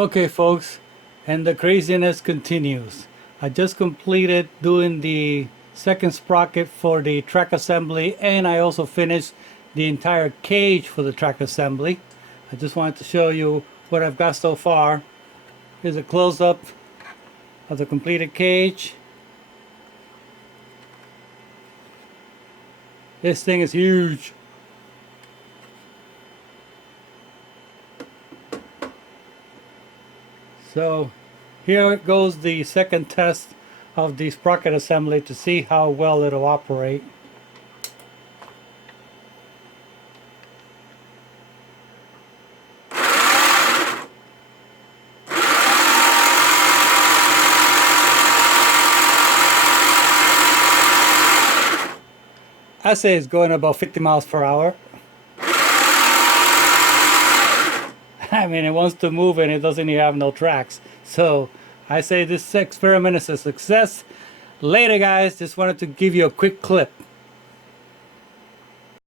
Okay folks, and the craziness continues. I just completed doing the second sprocket for the track assembly, and I also finished the entire cage for the track assembly. I just wanted to show you what I've got so far. Here's a close-up of the completed cage. This thing is huge. So here goes the second test of the sprocket assembly to see how well it'll operate. I say it's going about 50 miles per hour. I mean, it wants to move and it doesn't even have no tracks. So I say this experiment is a success. Later guys, just wanted to give you a quick clip.